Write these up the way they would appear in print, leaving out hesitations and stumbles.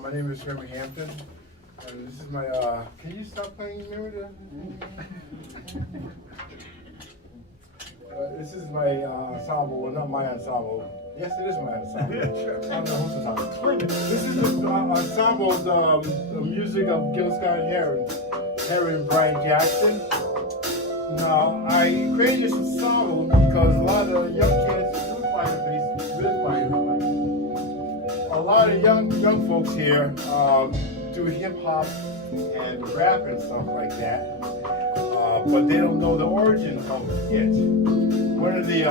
My name is Herman Hampton, and this is my, can you stop playing music? This is my ensemble, well not my ensemble. Yes, it is my ensemble. I'm the host ensemble. This is the ensemble, the music of Gil Scott-Heron, Harry and Brian Jackson. Now, I created this ensemble because a lot of young kids a lot of young folks here do hip hop and rap and stuff like that, but they don't know the origin of it. One of the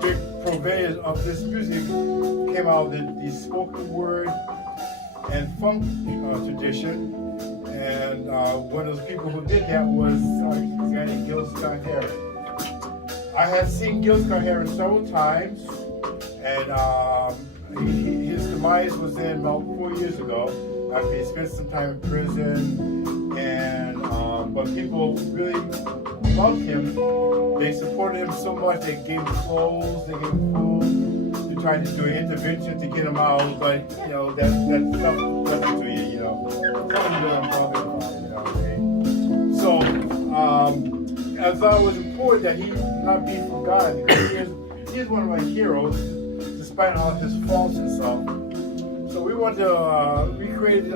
big purveyors of this music came out of the spoken word and funk tradition, and one of those people who did that was a guy named Gil Scott-Heron. I have seen Gil Scott-Heron several times, and his demise was in about 4 years ago after he spent some time in prison, and but people really loved him. They supported him so much, they gave him clothes, they gave him food, they tried to do an intervention to get him out, but you know, that stuff doesn't to you, you know. So I thought it was important that he not be forgotten, because he is one of my heroes, despite all his faults and stuff. So we want to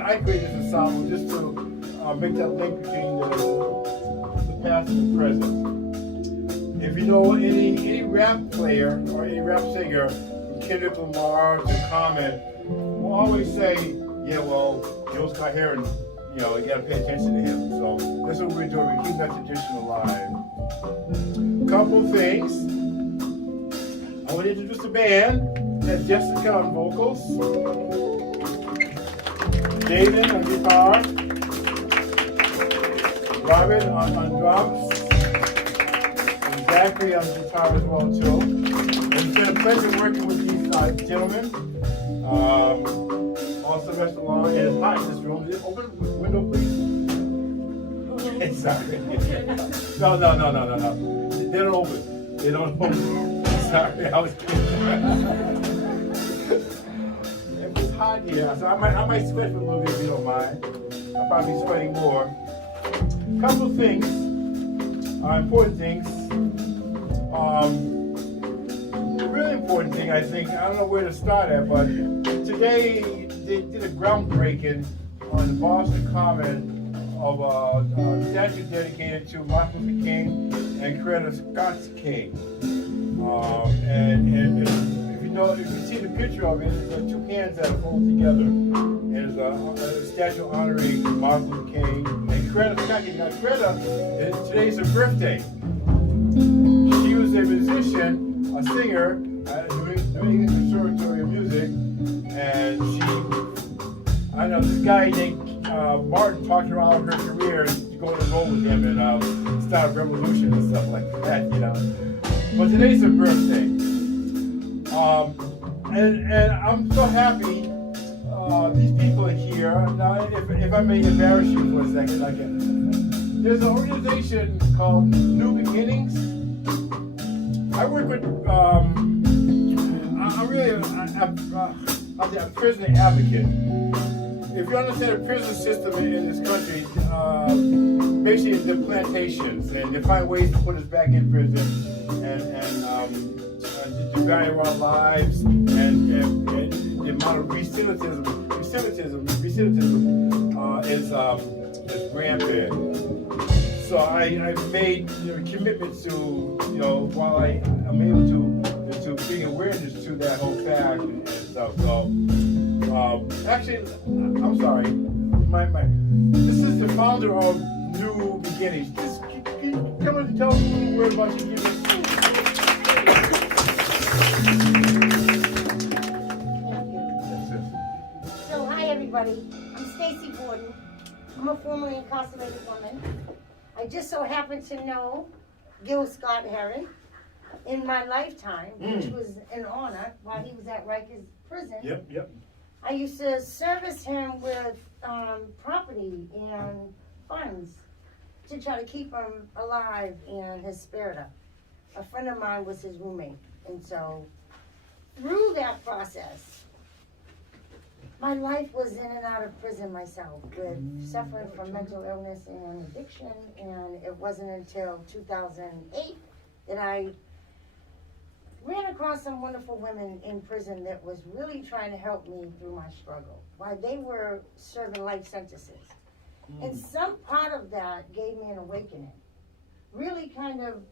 I created this ensemble just to make that link between the past and the present. If you know any rap player or any rap singer, from Kendrick Lamar to Common, will always say, yeah, well, Gil Scott-Heron, you know, you gotta pay attention to him. So that's what we're doing, we're keeping that tradition alive. Couple things. I want to introduce the band. That's Jess on vocals, Jaedon on guitar, Robin on drums, and Zachary on guitar as well too. And it's been a pleasure working with these gentlemen all semester long. And it's hot in this room. Open the window, please. Sorry. No. They don't open. They don't open. Sorry, I was kidding. It's hot here, so I might sweat for a little bit if you don't mind. I'll probably be sweating more. Couple things, important things. The really important thing, I think, I don't know where to start at, but today they did a groundbreaking on the Boston Common of a statue dedicated to Martin Luther King and creator Scott King. And if you see the picture of it, it's two hands that are pulled together. And it's a statue honoring Martin Luther King and Greta Scott King. Now, Greta, today's her birthday. She was a musician, a singer, doing conservatory of music, and I know this guy named Martin talked her all her career to go and enroll with him and start a revolution and stuff like that, you know. But today's her birthday, and I'm so happy these people are here. Now, if I may embarrass you for a second, there's an organization called New Beginnings. I work with, I'm a prison advocate. If you understand the prison system in this country, basically the plantations, and they find ways to put us back in prison and to value our lives, and the amount of recidivism is rampant. So I made commitments to, while I'm able to bring awareness to that whole fact and stuff. So actually, I'm sorry, this is the founder of New Beginnings. Can you come and tell us a little word about your giving? So, hi everybody. I'm Stacy Gordon. I'm a formerly incarcerated woman. I just so happen to know Gil Scott-Heron in my lifetime, which was an honor while he was at Rikers Prison. Yep. I used to service him with property and funds to try to keep him alive and his spirit up. A friend of mine was his roommate, and so through that process, My life was in and out of prison myself, with suffering from mental illness and addiction, and it wasn't until 2008 that I ran across some wonderful women in prison that was really trying to help me through my struggle while they were serving life sentences. And some part of that gave me an awakening. Really kind of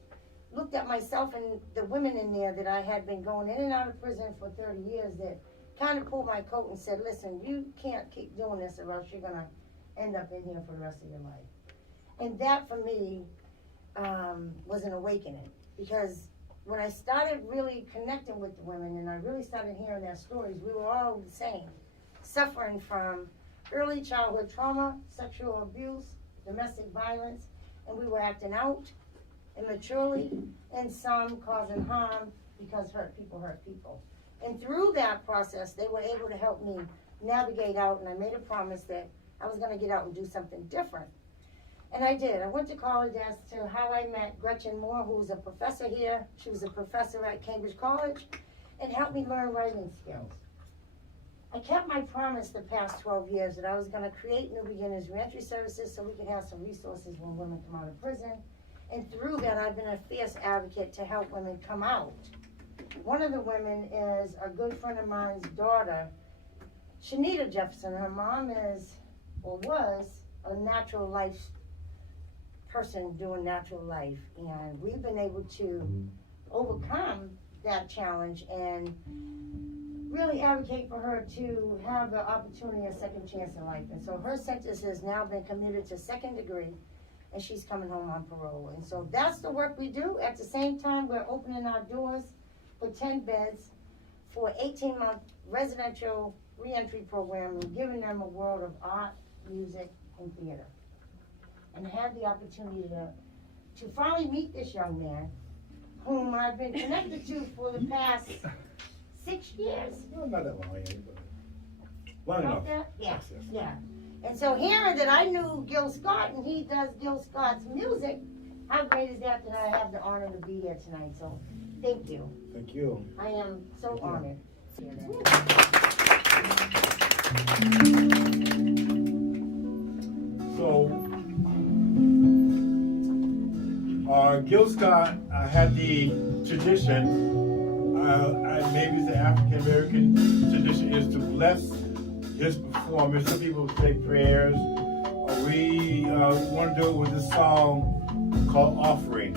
looked at myself and the women in there that I had been going in and out of prison for 30 years that kind of pulled my coat and said, listen, you can't keep doing this or else you're going to end up in here for the rest of your life. And that for me was an awakening, because when I started really connecting with the women and I really started hearing their stories, we were all the same, suffering from early childhood trauma, sexual abuse, domestic violence, and we were acting out immaturely, and some causing harm because people hurt people. And through that process, they were able to help me navigate out, and I made a promise that I was going to get out and do something different. And I did. I went to college as to how I met Gretchen Moore, who was a professor here. She was a professor at Cambridge College, and helped me learn writing skills. I kept my promise the past 12 years that I was going to create New Beginners Reentry Services so we could have some resources when women come out of prison. And through that, I've been a fierce advocate to help women come out. One of the women is a good friend of mine's daughter, Shanita Jefferson. Her mom is, or was, a natural life person doing natural life. And we've been able to overcome that challenge and really advocate for her to have the opportunity, a second chance in life. And so her sentence has now been commuted to second degree, and she's coming home on parole. And so that's the work we do. At the same time, we're opening our doors for 10 beds for 18-month residential reentry program and giving them a world of art, music, and theater. And I had the opportunity to finally meet this young man whom I've been connected to for the past 6 years. No, not that long, but long enough. That? Yeah, Yes, yes. yeah. And so hearing that I knew Gil Scott and he does Gil Scott's music, how great is that I have the honor to be here tonight. So thank you. Thank you. I am so honored. So, Gil Scott had the tradition, maybe it's the African American tradition, is to bless his performance. Some people say prayers. We want to do it with a song called Offering.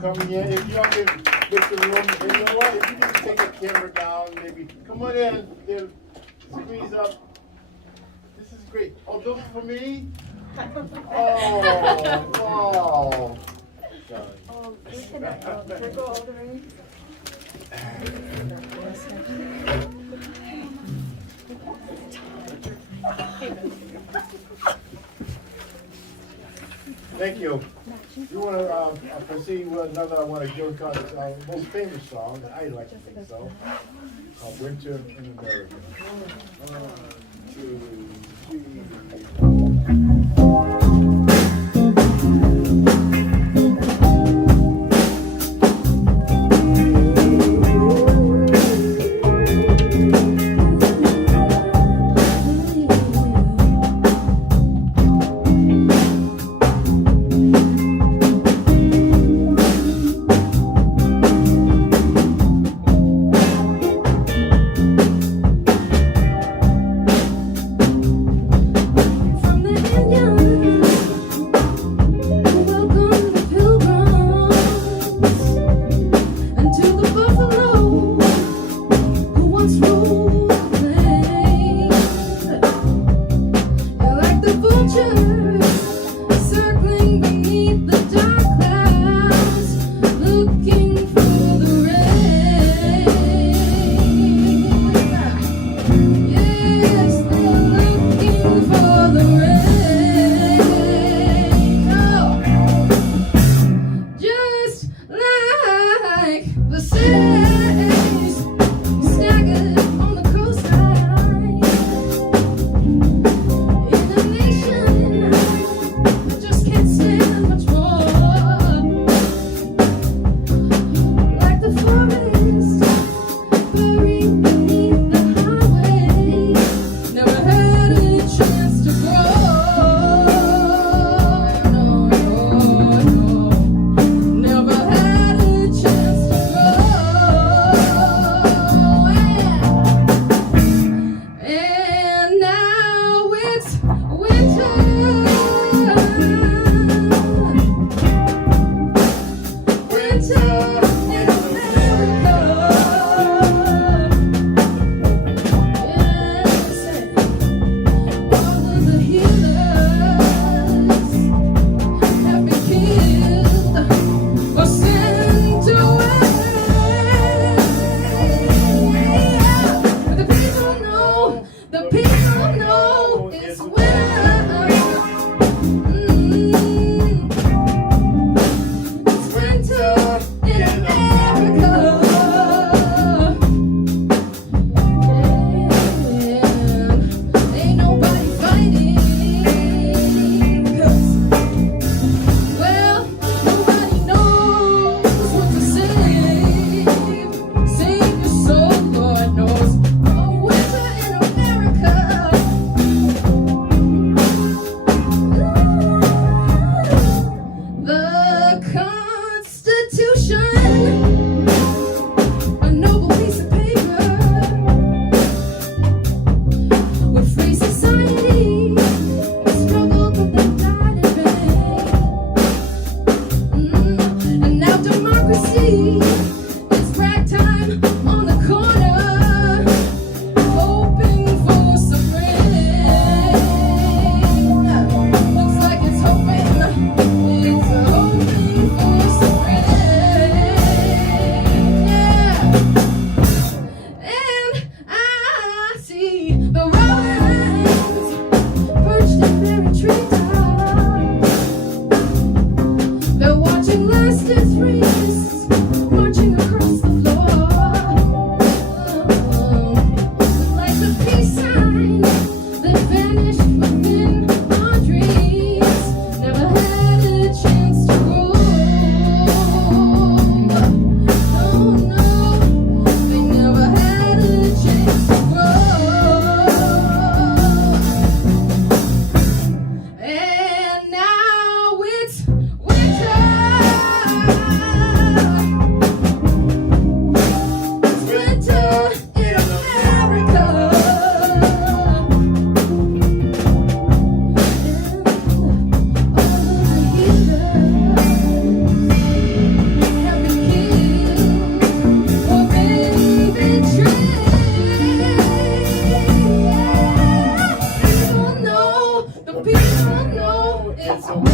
Coming in, if y'all can get the room, and you know what? If you can take the camera down, maybe come on in. There, squeeze up. This is great. Oh, those are for me. Oh, wow. Sorry. Oh, trickle all the way. Thank you. You want to proceed with another one of Gil Scott-Heron's most famous song that I like to think so, called Winter in America. 1, 2, 3. on the corner, hoping for some rain. Looks like it's hoping for some rain. Yeah. And I see the robins perched in their treetops. They're watching last threes marching across the floor. Like the peace sign that vanished within our dreams. Never had a chance to grow. No, no, they never had a chance to grow. And now it's winter. It's winter in America. People know it's a winter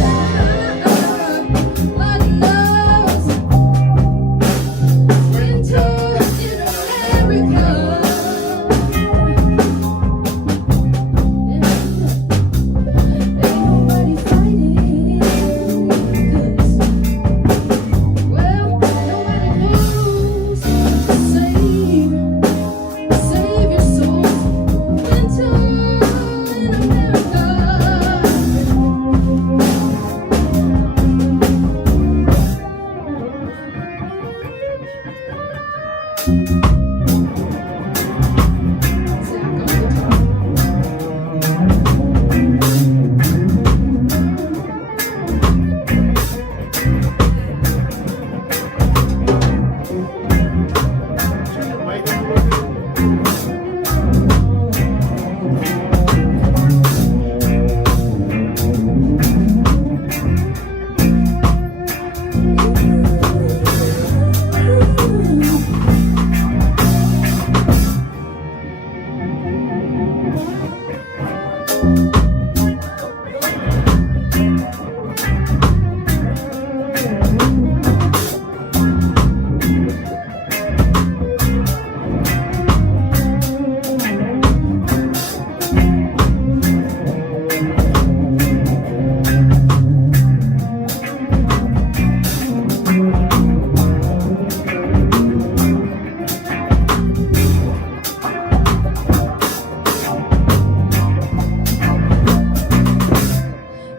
in America. Ain't nobody fighting, 'cause, well, nobody knows what to save your soul. Winter in America.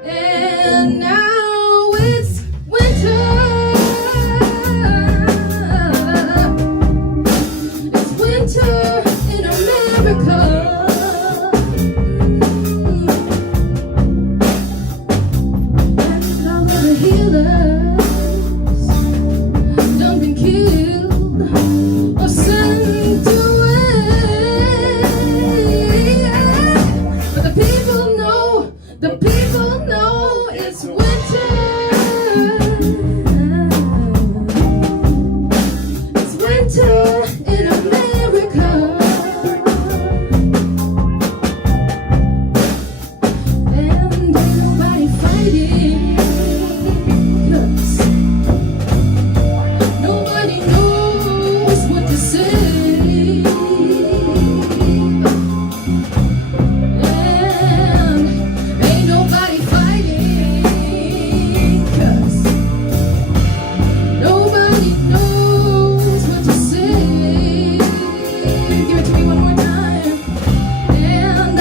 And now it's winter. It's winter in America. And all of the healers done been killed or sent away. But the people know it's winter. It's winter in America. And ain't nobody fighting, 'cause nobody knows what to say. And ain't nobody fighting, 'cause nobody knows what to say. Give it to me one more time. And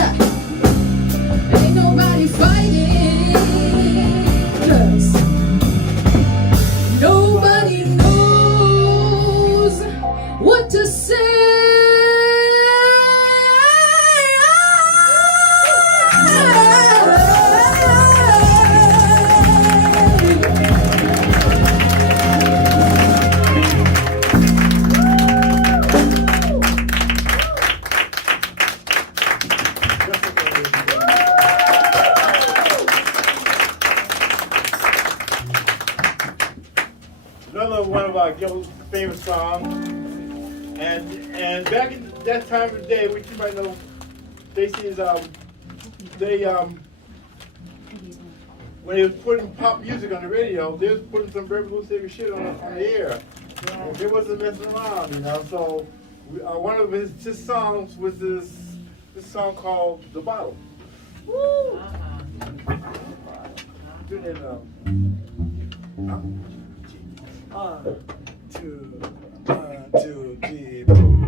ain't nobody fighting, 'cause nobody knows what to say. Another one of our Gil's favorite songs. And back in that time of the day, which you might know, Stacy is they when they was putting pop music on the radio, they was putting some very serious shit on the air. Yeah. They wasn't messing around, you know. So one of his songs was this song called "The Bottle." Woo! Do that, one, two, three, four.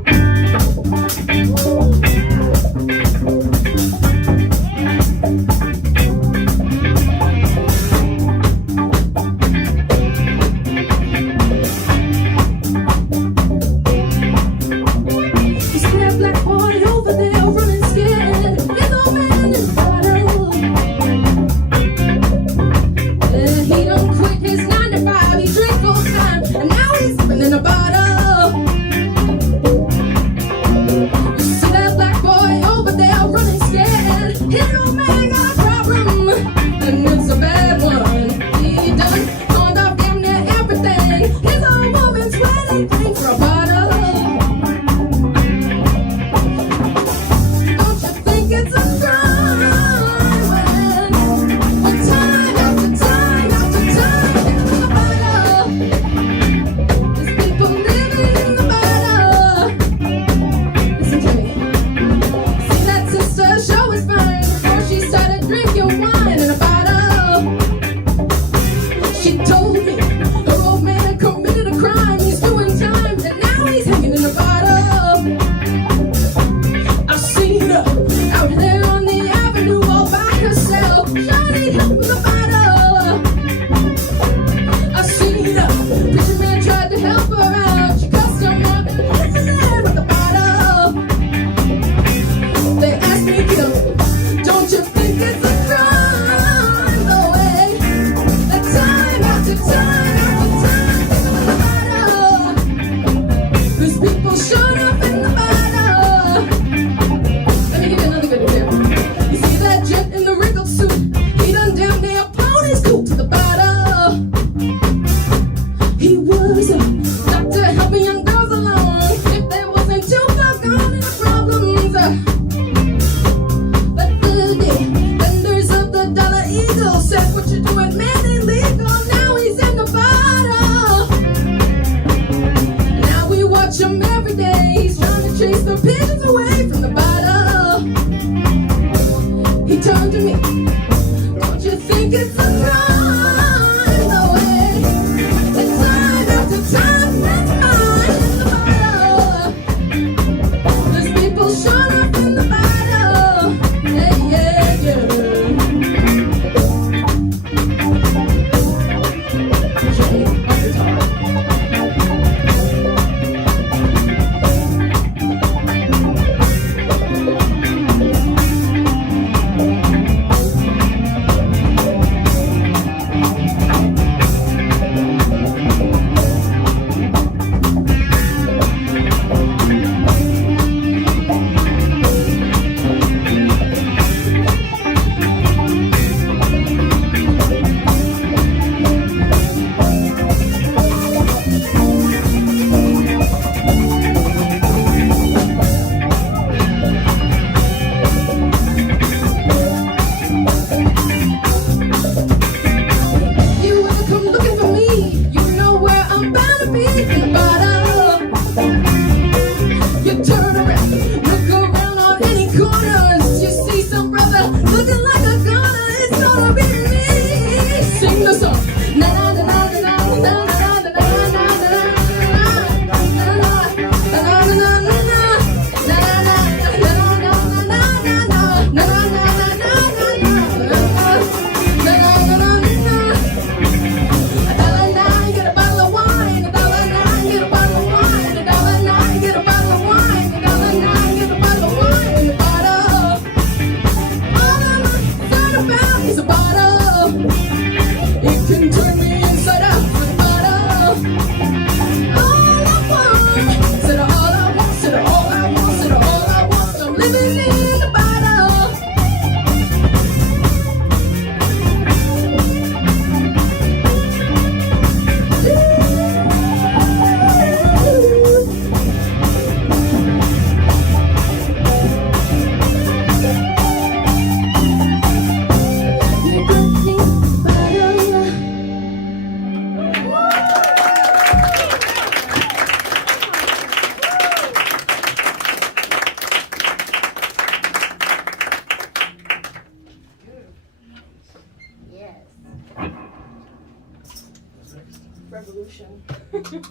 revolution.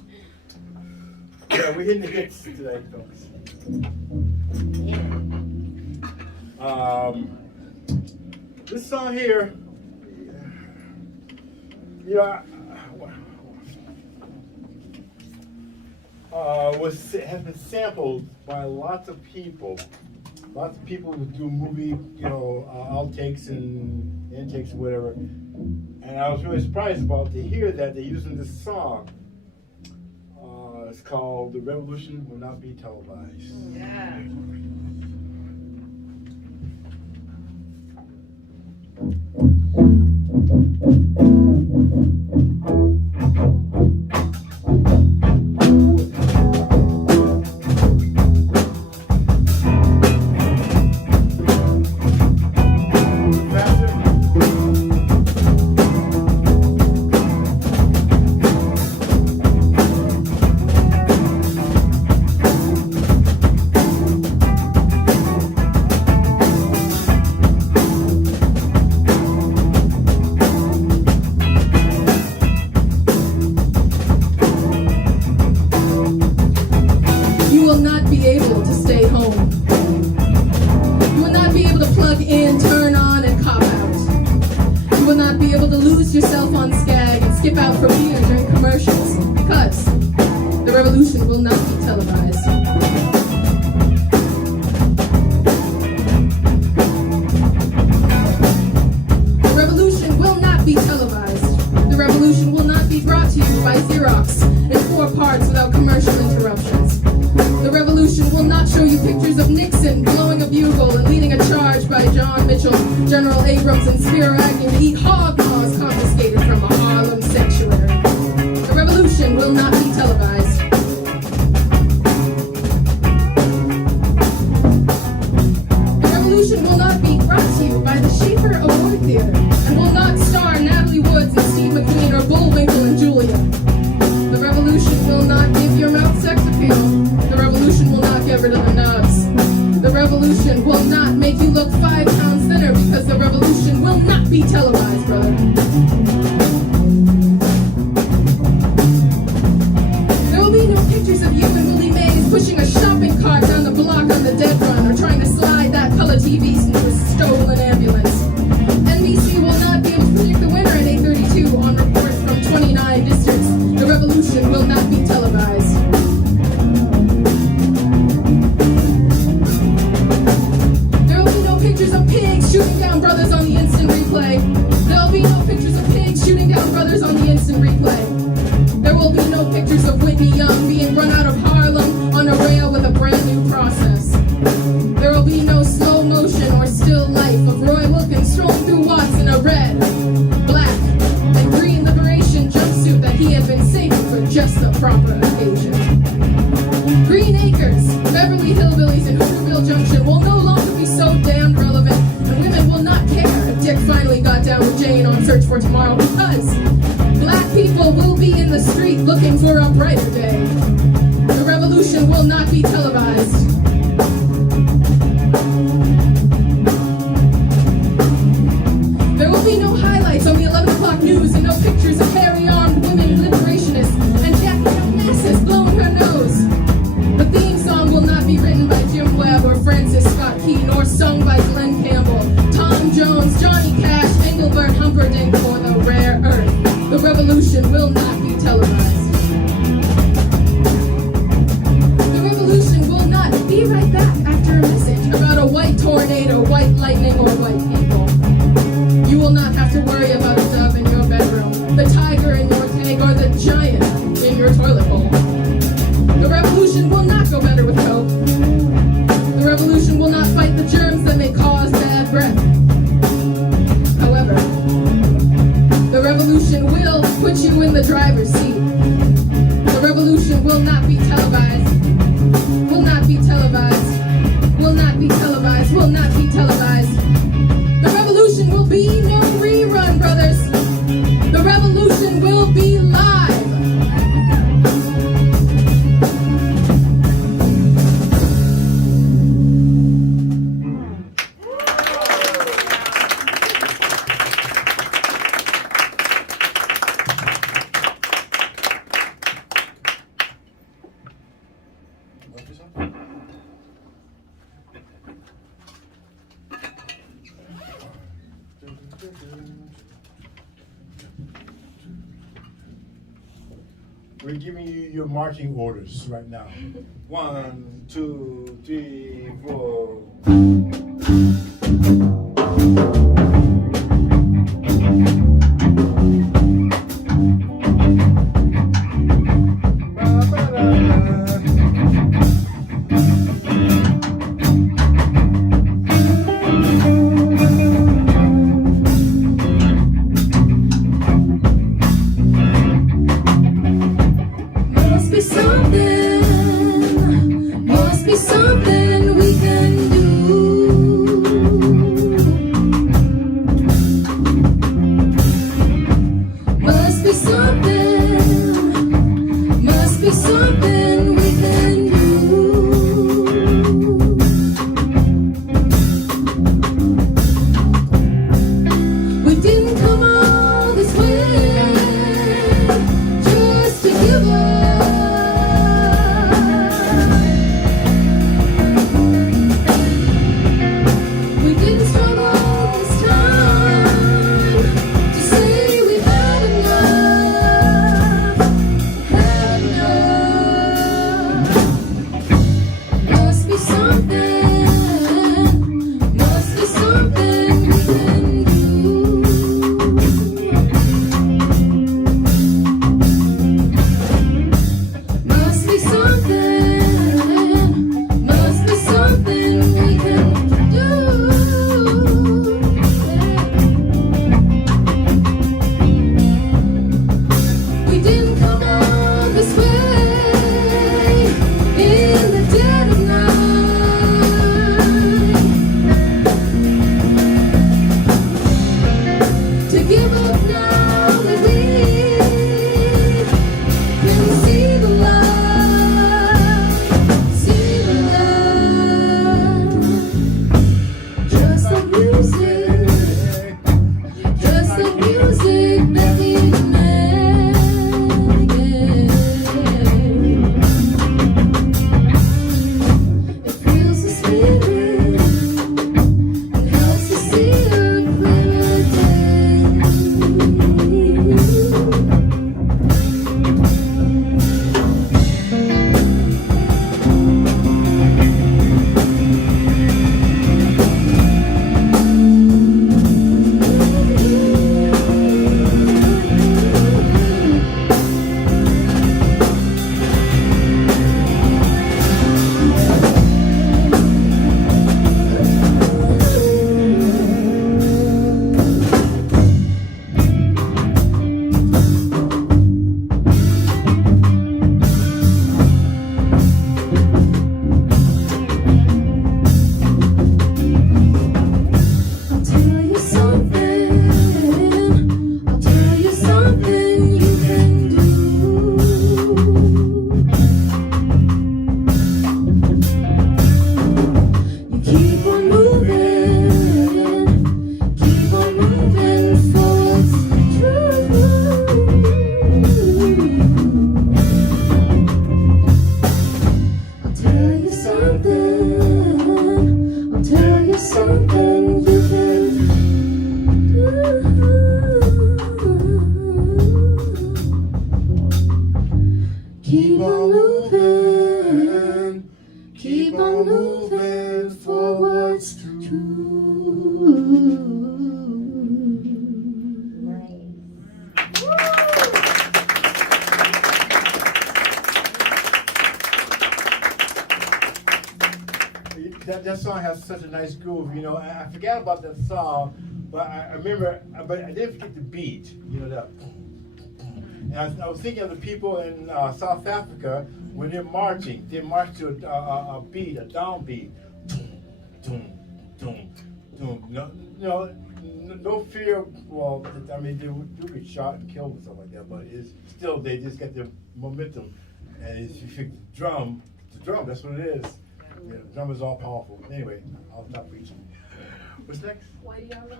Yeah, we're hitting the hits today, folks. This song here, has been sampled by lots of people. Lots of people who do movie, outtakes and intakes and whatever. And I was really surprised to hear that they're using this song. It's called "The Revolution Will Not Be Televised." Yeah. Will not be televised. What's this one? We're giving you your marching orders right now. 1, 2, 3, 4. Must be something we can That song has such a nice groove, you know. I forgot about that song, but I remember, but I didn't forget the beat, you know, that. And I was thinking of the people in South Africa when they're marching. They march to a beat, a downbeat. No fear. Well, I mean, they do get shot and killed and stuff like that, but it's still, they just get their momentum. And if you think the drum, that's what it is. Yeah, the drum is all powerful. Anyway, I'll stop preaching. What's next? Whitey on the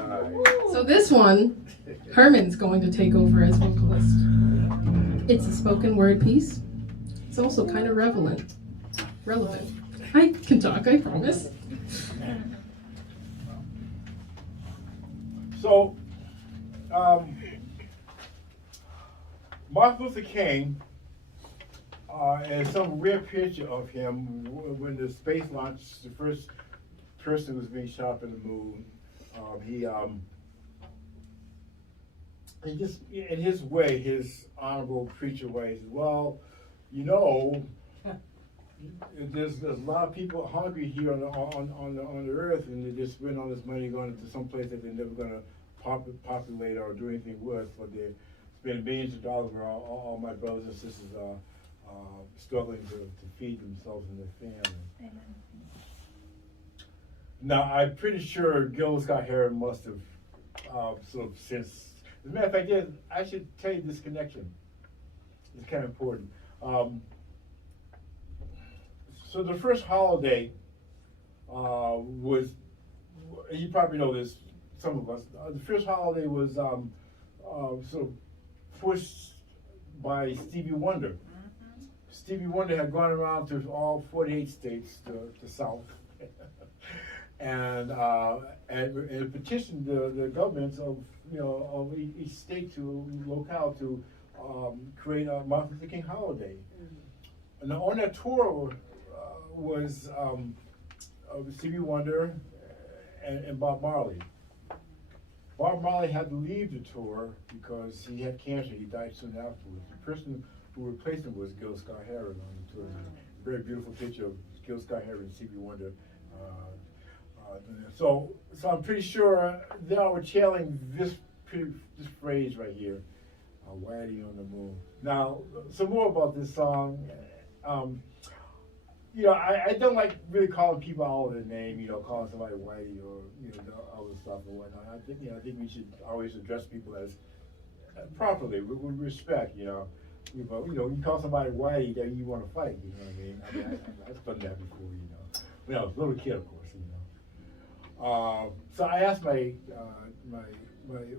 All right. So this one, Herman's going to take over as vocalist. It's a spoken word piece. It's also kind of relevant. I can talk, I promise. So, Martin Luther King, and some rare picture of him when the space launch, the first person was being shot up in the moon. He just, in his way, his honorable preacher way, he said, well, you know, there's a lot of people hungry here on the earth, and they just spend all this money going to some place that they're never going to populate or do anything with, but they spend millions of dollars where all my brothers and sisters are struggling to feed themselves and their family. Amen. Now, I'm pretty sure Gil Scott-Heron must have sort of since. As a matter of fact, yeah, I should tell you this connection. It's kind of important. So the first holiday was, you probably know this, some of us, the first holiday was sort of pushed by Stevie Wonder. Mm-hmm. Stevie Wonder had gone around to all 48 states to the South and petitioned the governments of each state to locale to create a Martin Luther King holiday. Mm-hmm. And on that tour was Stevie Wonder and Bob Marley. Bob Marley had to leave the tour because he had cancer. He died soon afterwards. The person who replaced him was Gil Scott-Heron on the tour. A very beautiful picture of Gil Scott-Heron and Stevie Wonder. So I'm pretty sure they were channeling this phrase right here, Whitey on the moon. Now, some more about this song. I don't like really calling people out of their name, calling somebody Whitey or, all this stuff and whatnot. I think we should always address people as properly, with respect, You call somebody Whitey, then you want to fight, you know what I mean? I've done that before, When I was a little kid, of course, So I asked my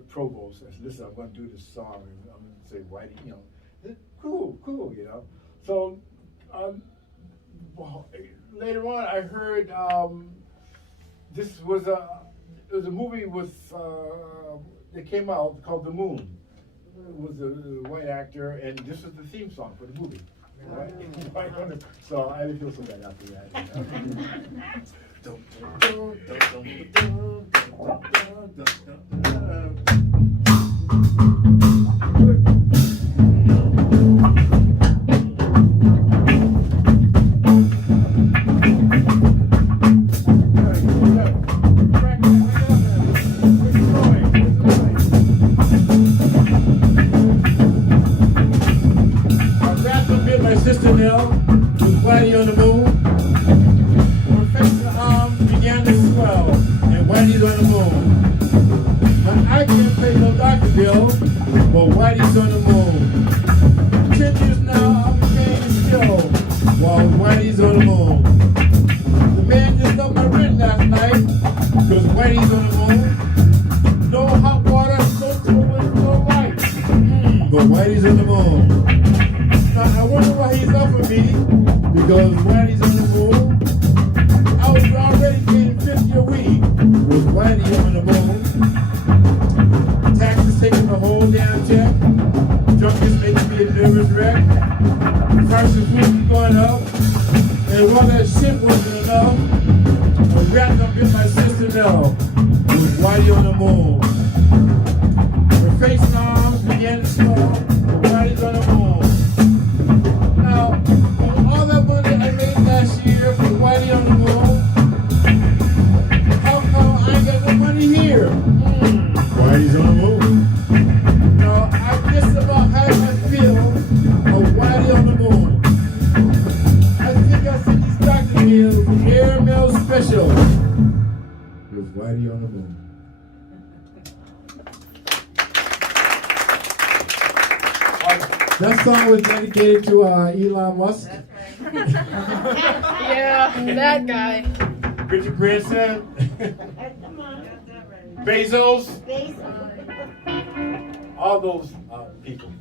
provost, I said, listen, I'm going to do this song, and I'm going to say Whitey, cool, So, later on, I heard it was a movie that came out called The Moon. It was a white actor, and this was the theme song for the movie. Right? So I didn't feel so bad after that. Whitey on the moon, her face and arms began to swell, and Whitey's on the moon. Now I can't pay no doctor bill, but Whitey's on the moon. 10 years now, I'll be paying still, while Whitey's on the moon. The man just upped my rent last night, because Whitey's on the moon. No hot water, no toilet, no lights, but Whitey's on the moon. Now I wonder why he's up for me. Because Whitey's on the moon, I was already getting 50 a week with Whitey on the moon. Taxes taking the whole damn check. Drunkenness making me a nervous wreck. Price of food going up. And while that shit wasn't enough, a rat done bit my sister now with Whitey on the moon. Her face and arms began to swell, but Whitey's on the moon. Now, all that money I made last year for Whitey on the moon, how come I ain't got no money here? Whitey's on the moon. No, I guess about how I feel of Whitey on the moon. I think I sent these doctor meals from Air Mail Special with Whitey on the moon. That song was dedicated to Elon Musk. Yeah, that guy. Richard Branson. Bezos. All those people.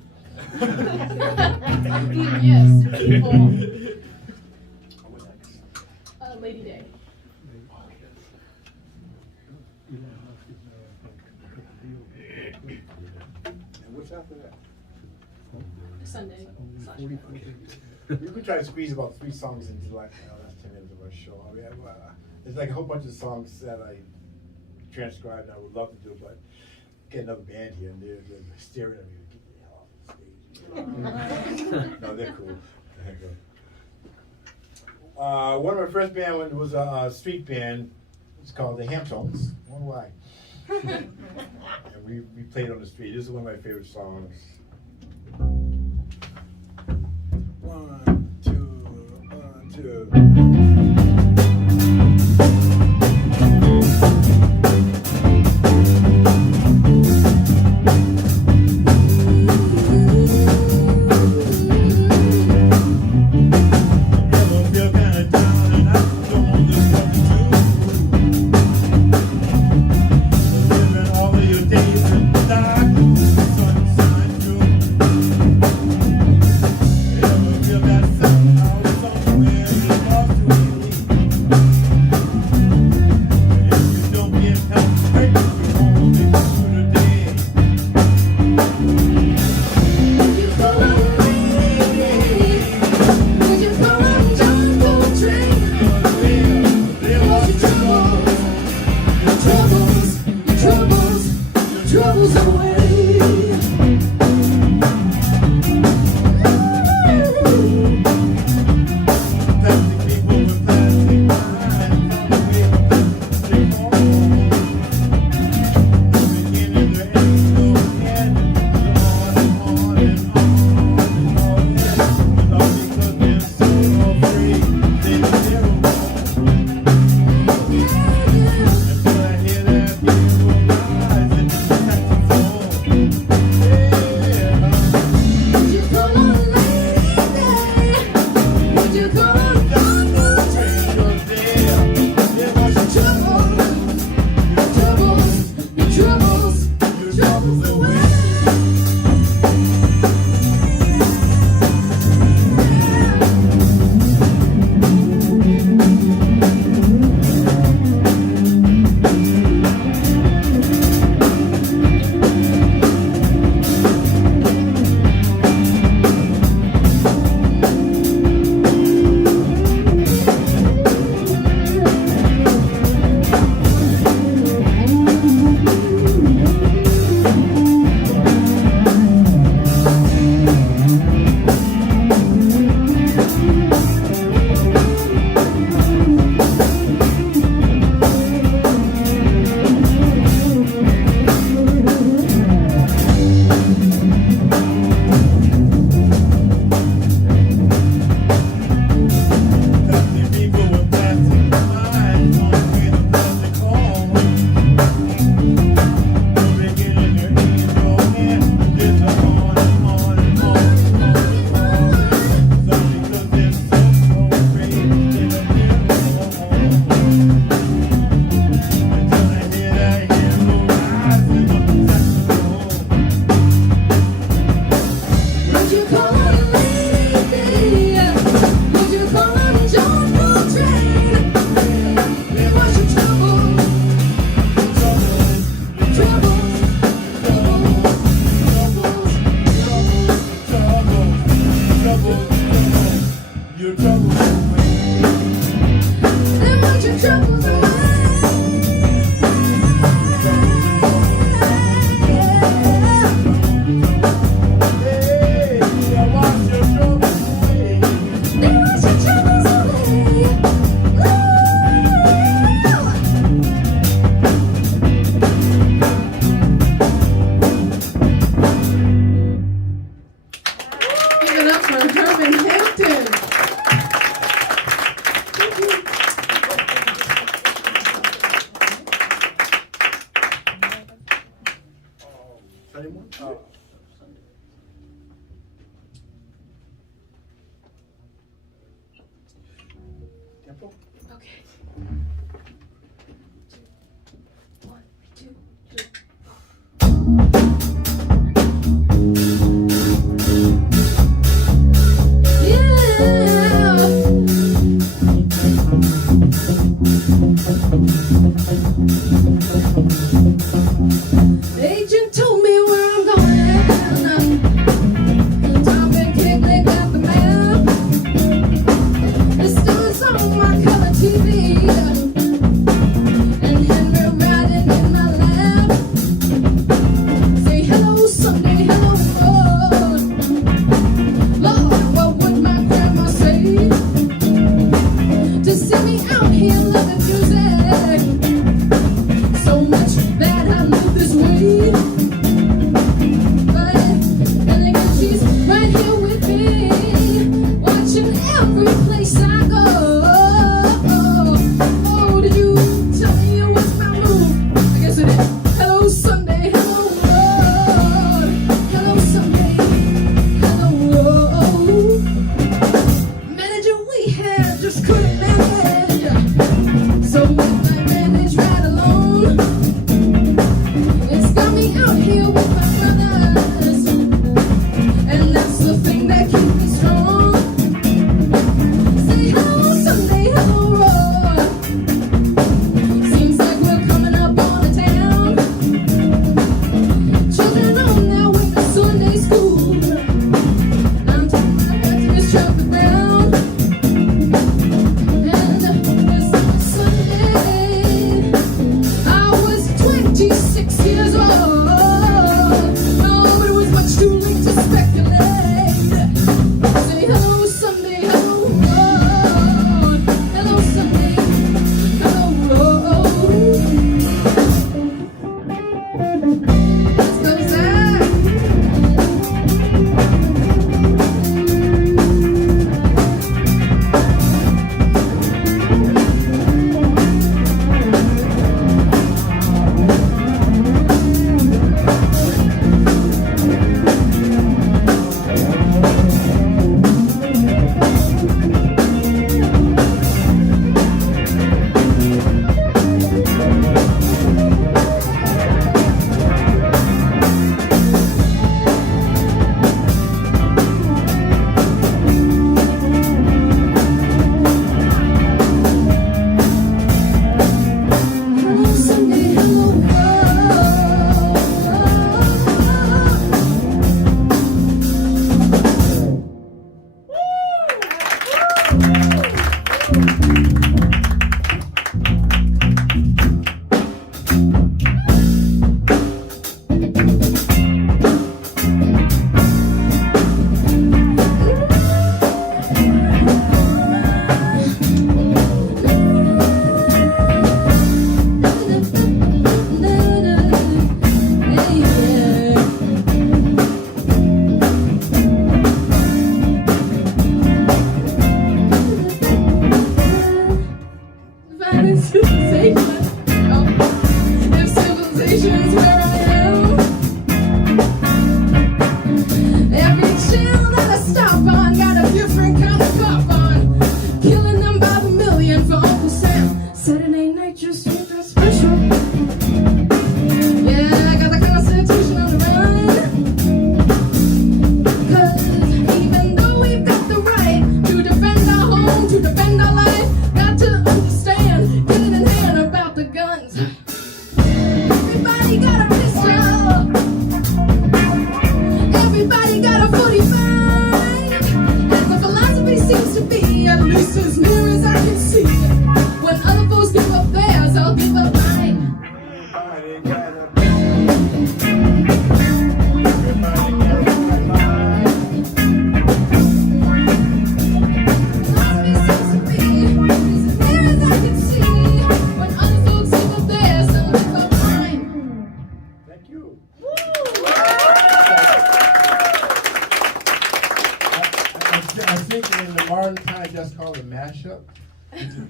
Yes, people. Lady Day. And what's after that? Sunday. We could try to squeeze about 3 songs into like the last 10 minutes of our show. I mean, there's like a whole bunch of songs that I transcribed and I would love to do, but get another band here and they're staring at me to get the hell off the stage. No, they're cool. One of my first band was a street band. It's called the Hamptons. I wonder why. And we played on the street. This is one of my favorite songs. 1, 2, 1, 2.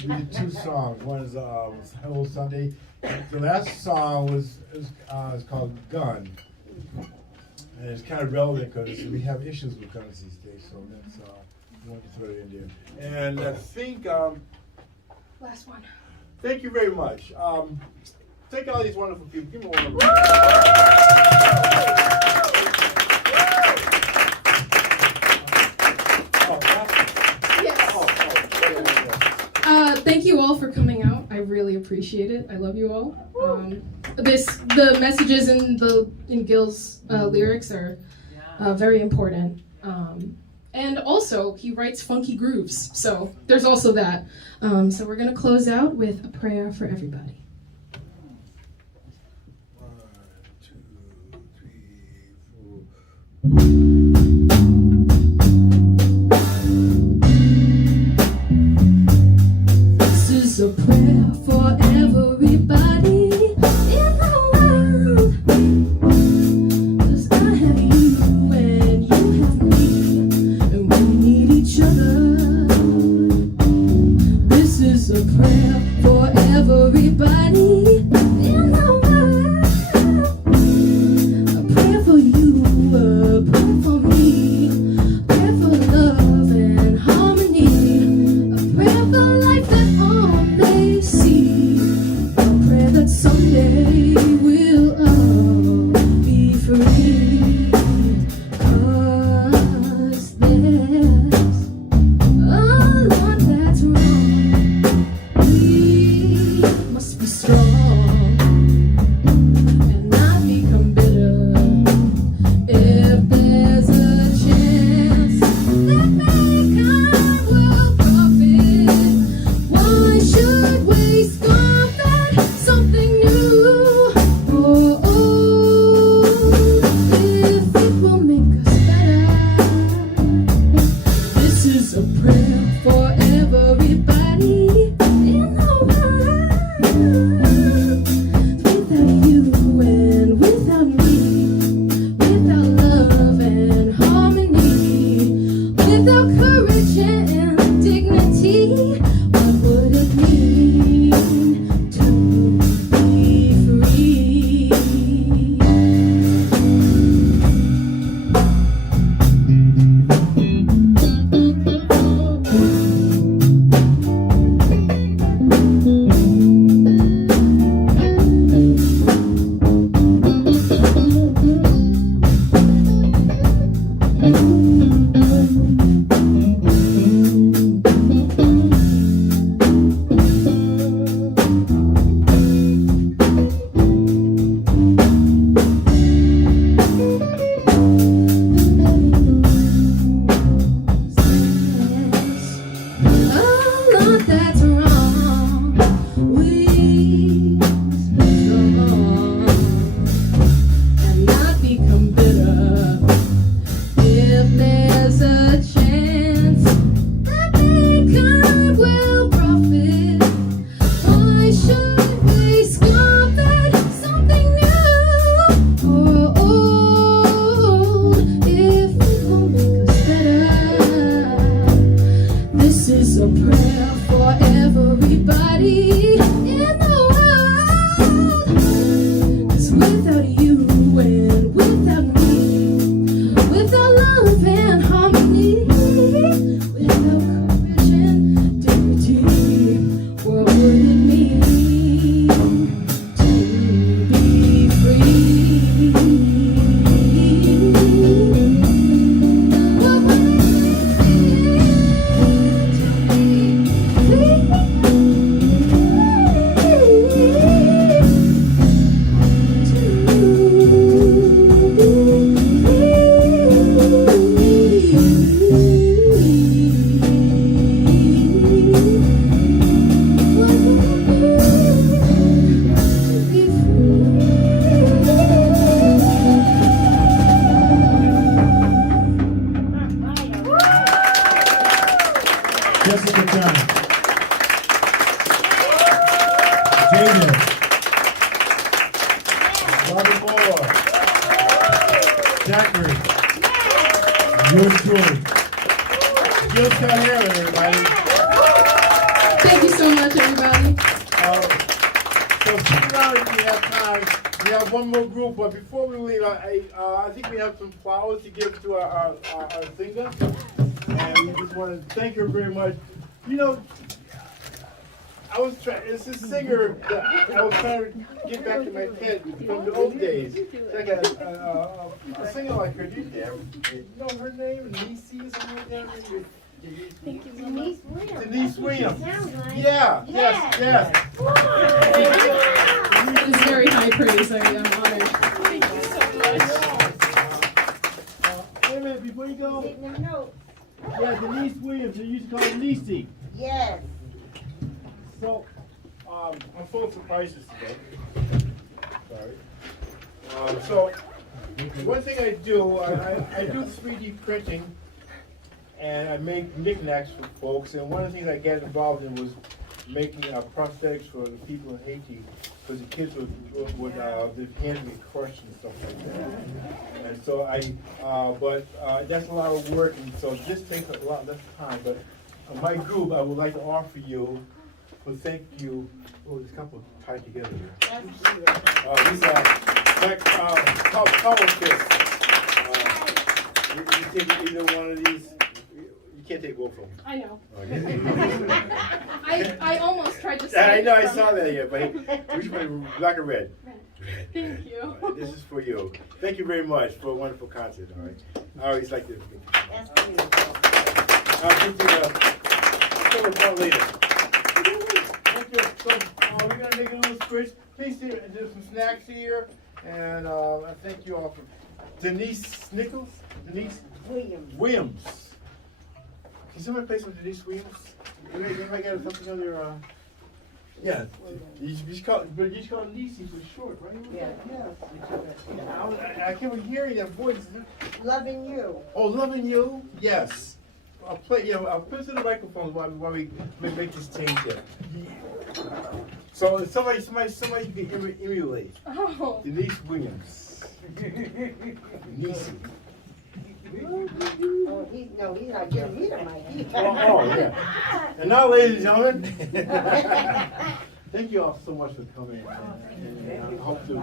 We did two songs. One is Hello Sunday. The last song was called Gun, and it's kind of relevant because we have issues with guns these days. So that's I wanted to throw it in there. And I think Last one. thank you very much. Thank all these wonderful people. Give me one. Thank you all for coming out. I really appreciate it. I love you all. The messages in Gil's lyrics are very important. And also, he writes funky grooves. So there's also that. So we're gonna close out with a prayer for everybody. 1, 2, 3, 4. This is a prayer for everybody in the world. 'Cause I have you and you have me, and we need each other. This is a prayer for everybody in the world. A prayer for you, a prayer for me, a prayer for love and harmony, a prayer for life that all may see, a prayer that someday we'll all be free. 'Cause there's a lot that's wrong. We must be strong and not become bitter. If there's a chance that mankind will profit, why should waste comfort? Something new or old, if it will make us better. This is a prayer for everybody in the world. Without you and without me, without love and harmony, without courage and dignity, what would it mean to be free? Jessica Chann. Jaedon. Robert Moore. Zachary. Yours truly. Gil Scott-Heron, everybody. Thank you so much, everybody. So stick around if we have time. We have one more group, but before we leave, I think we have some flowers to give to our singer. And we just want to thank her very much. You know, it's a singer that I was trying to get back in my head from the old days. Like a singer like her. Do you know her name? Niecy or something like that? Denise Williams. Denise Williams. Sounds right. Yeah, yes. That is very high praise. I'm honored. Thank you so much. Wait a minute, before you go. Taking them notes. Yeah, Denise Williams. They used to call her Niecy. Yes. So, I'm full of surprises today. Sorry. So, one thing I do, I do 3D printing, and I make knickknacks for folks. And one of the things I got involved in was making prosthetics for the people in Haiti, because the kids would their hands would get crushed and stuff like that. And so but that's a lot of work, and so this takes a lot less time. But my group, I would like to offer you. Well, thank you. Oh, this couple tied together here. These are color kits. You take either one of these. You can't take both of them. I know. Okay. I almost tried to say I know, I saw that here, but which one? Black or red? Red. Thank you. This is for you. Thank you very much for a wonderful concert. All right. I always like this. That's beautiful. I'll get to the later. Thank you. So, we're going to make a little switch. Please there's some snacks here. And I thank you all for Denise Nichols? Denise Williams. Can somebody play some Denise Williams? Anybody got something on their, yeah. You just call it Niecy for short, right? Yeah. I kept hearing that voice. Loving you. Oh, loving you? Yes. I'll play. I'll put it to the microphone while we make this change here. So somebody you can emulate. Oh. Denise Williams. Niecy. Oh, he's not giving me the mic. Oh, yeah. And now, ladies and gentlemen, thank you all so much for coming. And I hope to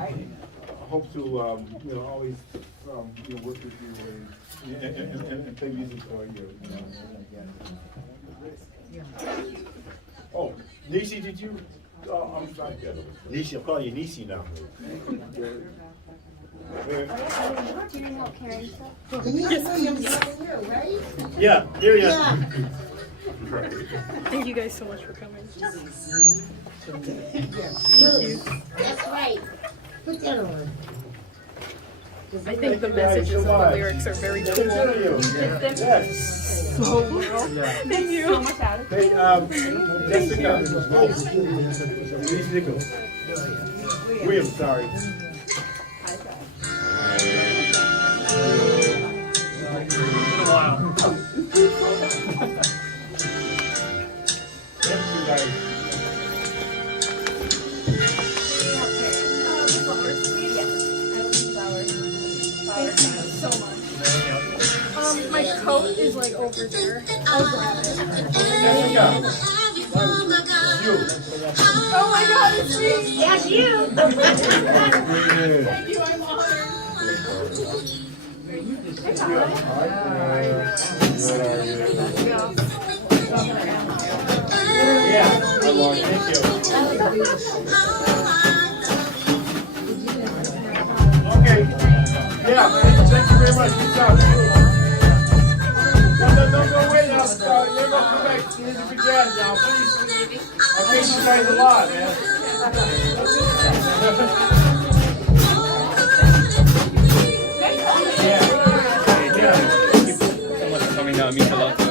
always work with you and play music for you. Oh, Niecy, did you? I'm sorry. Niecy, I'm calling you Niecy now. Denise Williams loving you, right? Yeah, here you are. Yeah. Thank you guys so much for coming. That's right. Put that on. I think the messages of the lyrics are very cool. Yes. So well. Thank you. So much Hey, Jessica. Denise Nichols. William, sorry. Wow. Thank you guys. Thank you so much. My coat is like over there. I'll grab it. Jessica. You. Oh my god, it's me! That's you. Thank you, I'm honored. Yeah, thank you. Okay. Yeah, thank you very much. Good job. Don't go away now. You're going to come back. You need to be jazz now, please. I miss you guys a lot, man. It means a lot to us.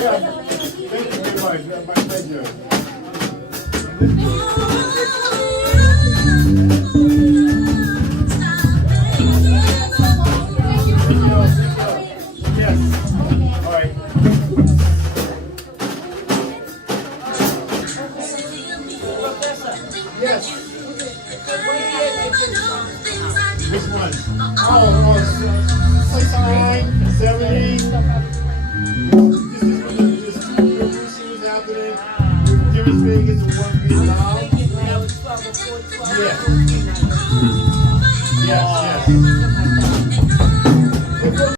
Yeah. Thank you very much. much. My pleasure. Yes. All right. Yes. Which one? Oh, 69, 70. This is when this revolution was happening. Difference being is the one beat now. Yes. Yes, yes.